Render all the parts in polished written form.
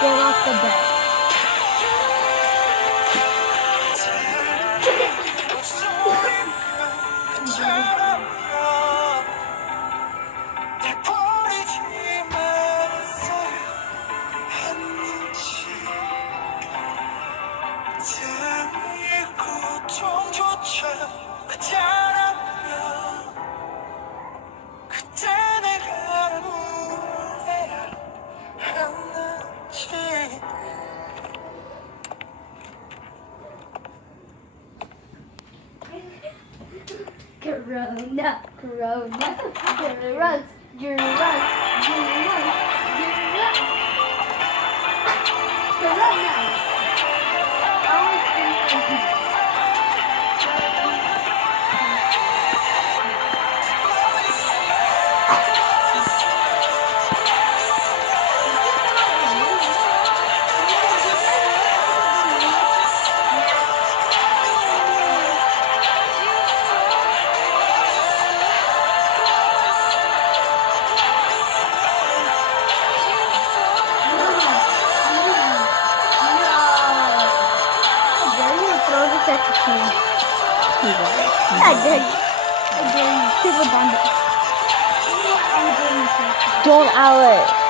Get off the bed. Corona, Corona, you're rugs, you're rugs, you're rugs, you're rugs. Corona. Always think I dare you. I dare you. Super bonded. Don't Alex.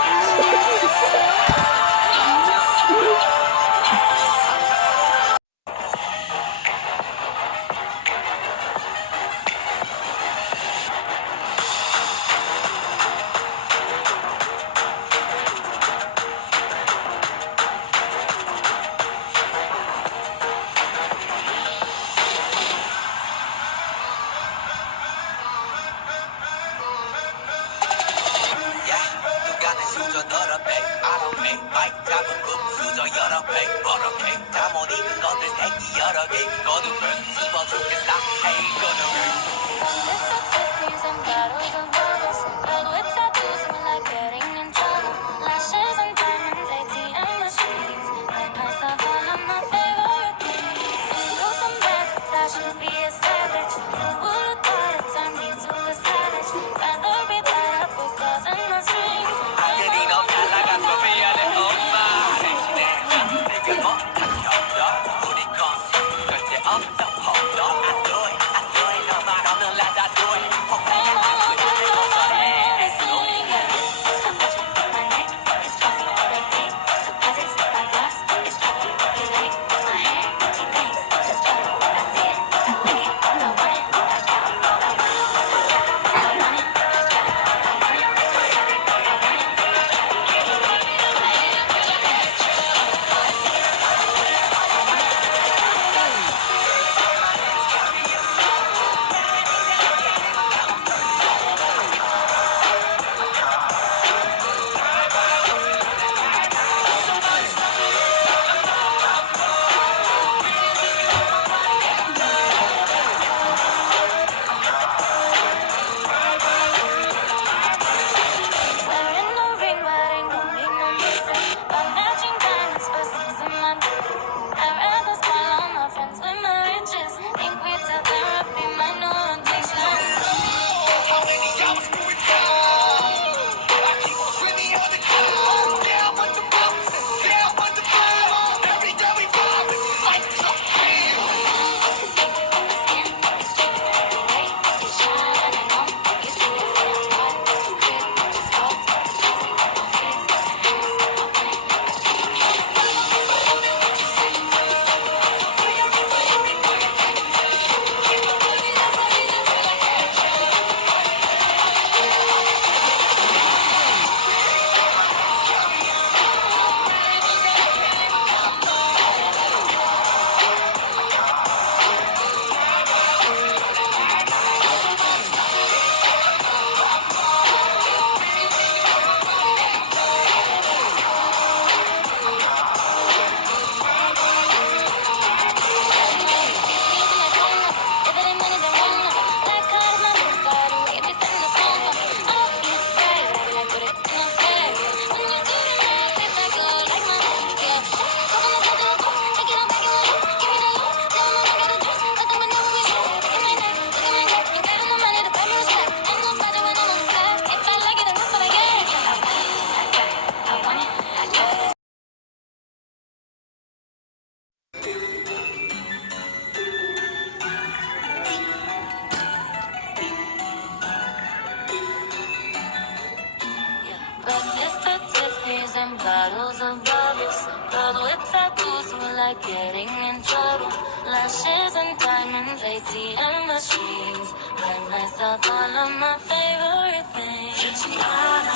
Girls with tattoos who like getting in trouble. Lashes and diamonds, ATM machines. Buy myself all of my favorite things. 쉽지 않아,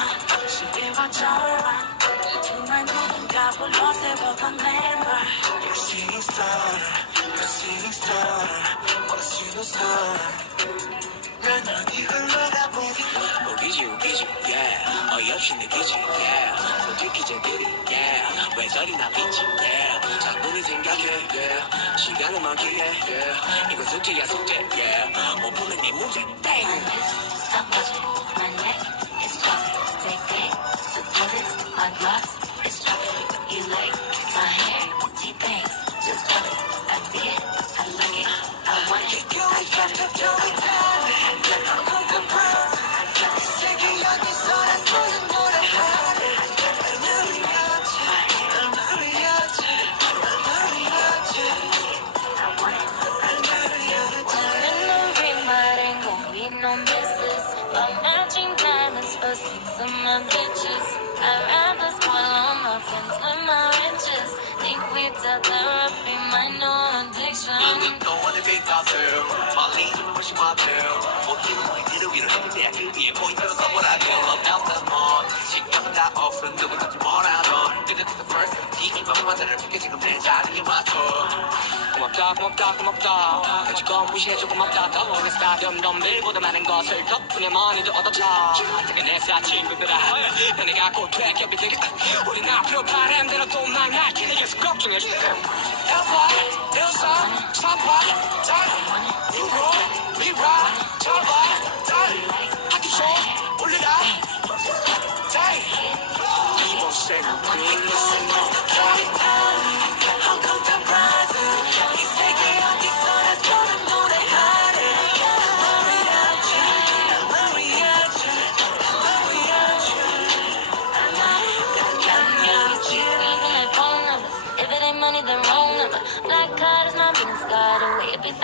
시계와 저랑 정말 누군가 불러세 보던 내 말. You're a shooting star, you're a shooting star. Wanna see the sun. 몇 년이 흘러가 보니 웃기지 웃기지 yeah 어이없이 느끼지 yeah 솔직히 쟤들이 yeah 왜 저리 나 미치 yeah 자꾸니 생각해 yeah 시간은 많기에 yeah 이건 숙제야 숙제 yeah 못 푸는 네 문제 bang Stop watching my neck it's glossy take it deposits my gloss it's dropping you like my hair T-things just drop it I see it I like it I want it I got it I'd rather spoil all my friends with my riches. Think we tell therapy, my no addiction. Don't wanna be doctor, my lead is pushing my tail. 못 뛰는 포인트를 위로 해볼때야 그 위에 포인트로 써보라고. Love out the mall, 신경은 다 없어 누구든지 뭐라도. 끝은 the first, 이 이만한 자를 피게 지금 내 자리에 맞춰. 고맙다 고맙다 고맙다 그치고 무시해줘 고맙다 떠오르는 스타디움 덤들보다 많은 것을 덕분에 많이도 얻었다 퇴근했어 친구들아 너네 갖고 퇴격이 되게 우린 앞으로 바람대로 또 망할 테니 계속 걱정해줘 L8, L3, 3파, 달 유로, 미라, 잡아, 달 하기 좀 올려라 달 이번 생은 끝났어 너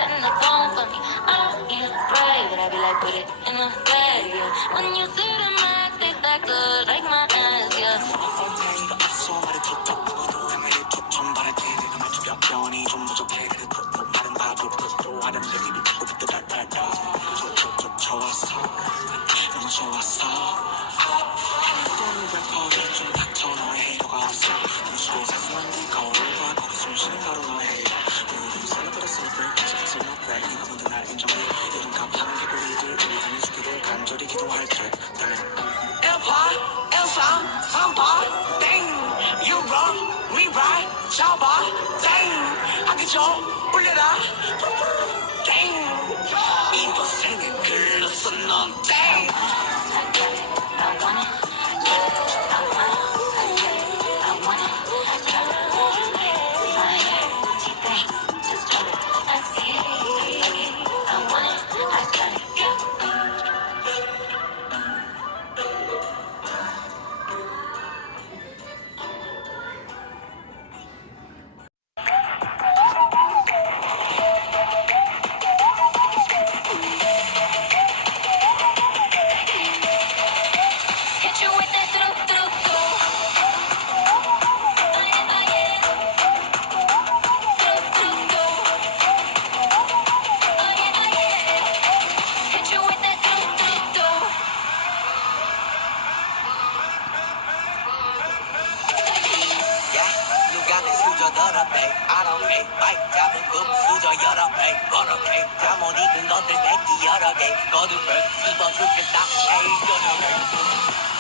setting the tone for me. I don't need a brave, but I be like, put it in a bag, yeah. When you see the max, they stack good like my ass, yeah. 엉덩이가 앞서 말을 툭툭 또 향해를 툭툭 바랄 때 내가 말투 몇 번이 좀 부족해 그래 툭툭 마른 바로 툭툭 하는 얘기를 듣고 그때 달달달 좋았어 너무 좋았어 해도는 래퍼를 좀 닥쳐 너의 헤이터가 없어 무시고 사소한 네 거울과 거기 숨쉬는 바로 너의 헤이터 우리 생각보다 celebrate 이 부분도 날 인정해 이런 값하는 개구리들 우리는 주기를 간절히 기도할 때 L8, L3, 3파 땡 You run, we ride 잡아 땡 하기 좀 올려라 땡 이번 생은 글렀어 넌 땡 I want it I don't hate, 마이크 잡은 꿈 수저 여러 배 버럭해 잠못 익은 것들 새끼 여러 개 거두벌 씹어 죽겠다 제일 여전해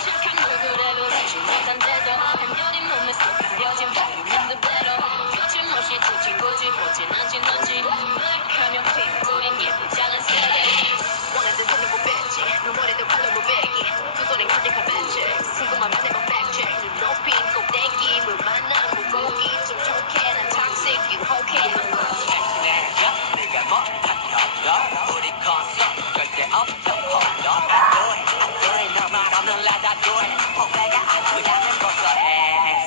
착한 얼굴에 그려진 못한 태도 한여린 몸에 쏙 그려진 바이는 그대로 거침없이 touching 굳이 보진 않진 넌지 블랙하면 핑 우린 예쁜 작은 세대 원하는 손을 못 뺐지 눈물에도 칼로 못 베기 두 손에 가득한 벤치 궁금하면 해봐 팩체크 눈 높인 꼭대기 물 만난 물고기 좀 촉해 난 toxic 유혹해 네가 못하겠어 우리 컨셉 절대 없어 hold on I do it 너만 없는 라다 do it 폭발가 아프다는 고소해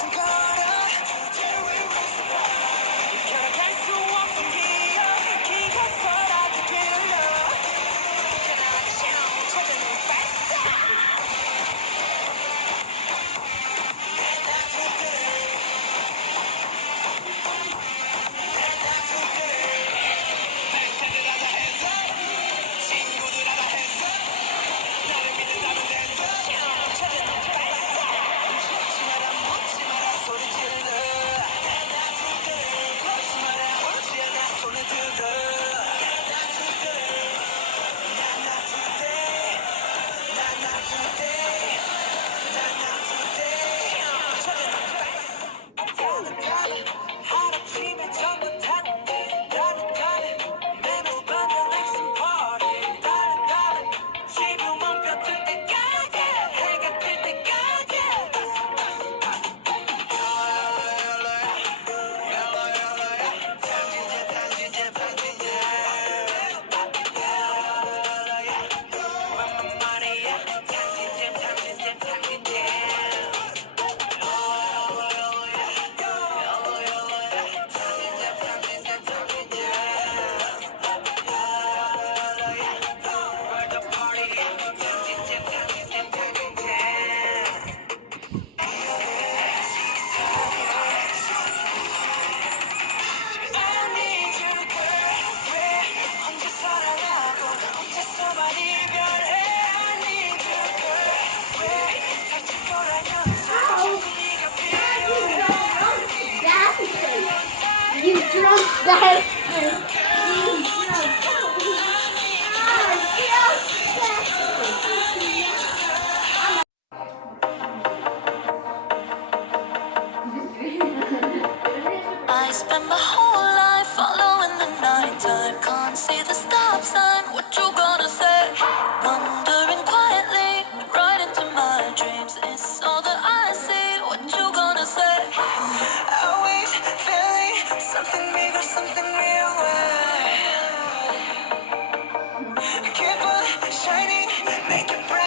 You drunk that. You drunk. I spend my whole life following the nighttime. Can't see the stop sign. What you gonna say? Wandering quietly right into my dreams. It's all that I see. What you gonna say? Always feeling something bigger, something real. Keep on shining, make it bright.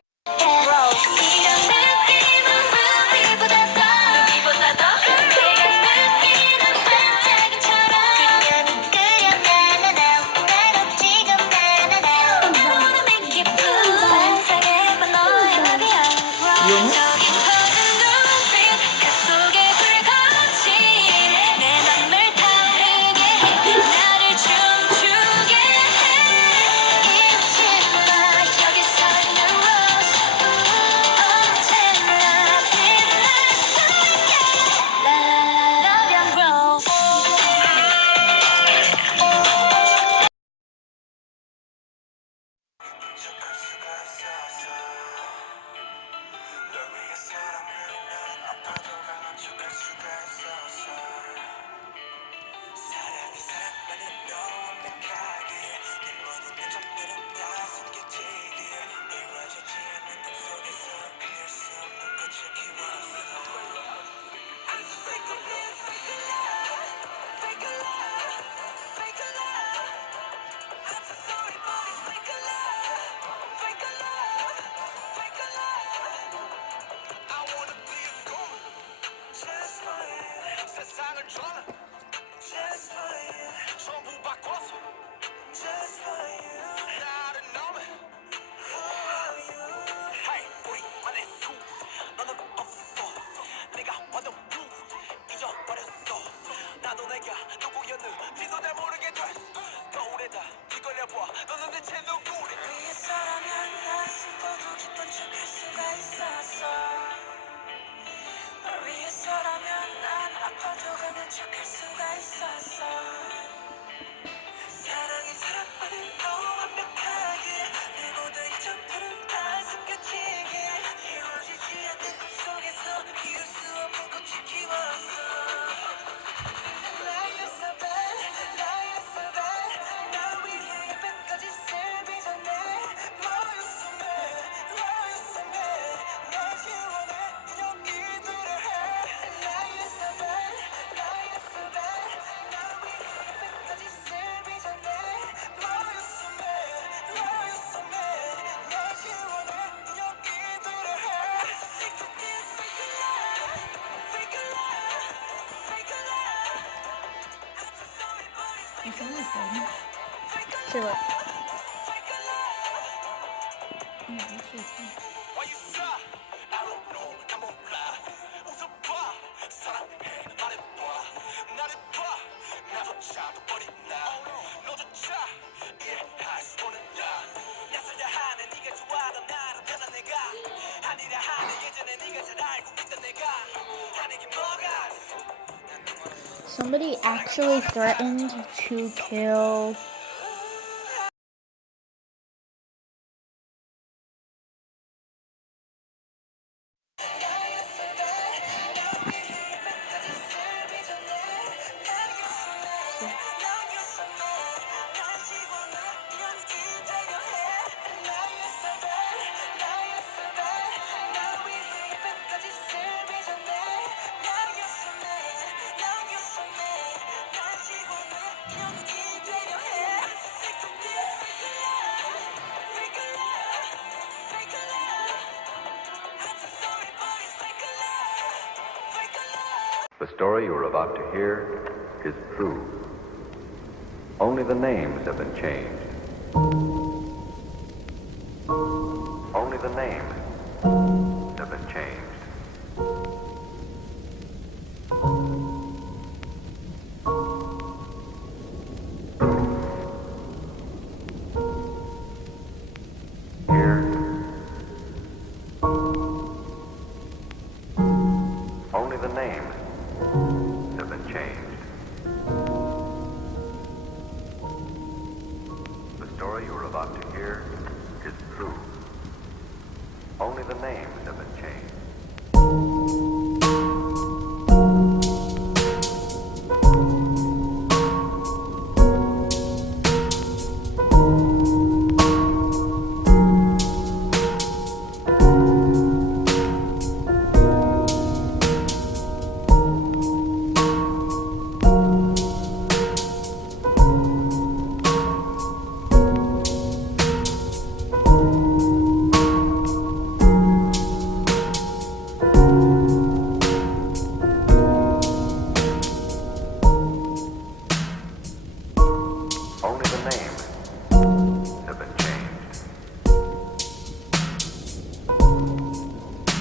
이상했거든. 제발. 할수 있어. Somebody actually threatened to kill The story you are about to hear is true. Only the names have been changed. Only the names have been changed. Here, only the names have been changed. The story you are about to hear is true. Only the names have been changed. Only the names